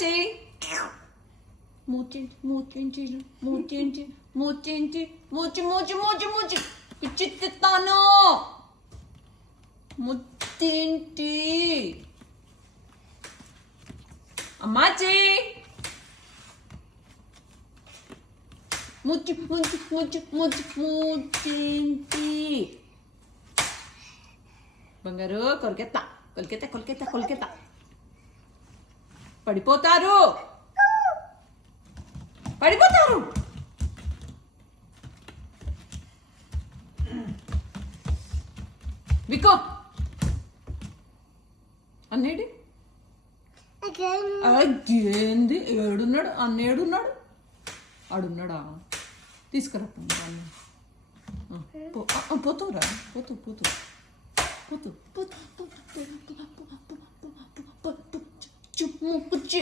చెయ్యి మూచేంటి మూచేంటి మూచేంటి మూచేంటి మూచి మూచి మూచి మూచి పిచ్చిస్తాను ముత్తేంటి అమ్మాచి ముచ్చి ముచ్చి ముచ్చి ముచ్చి మూచేంటి బంగారు కొరికెత్తా కొలికెత్తా కొలికెత్తా కొలికెత్తా పడిపోతారు పడిపోతారు వికో అన్నేడి ఏంది ఏడున్నాడు అన్నేడున్నాడు ఆడున్నాడా తీసుకురా పోతురా పోతూ పోతూ పోతూ పోతూ చుమ్ము పుచ్చి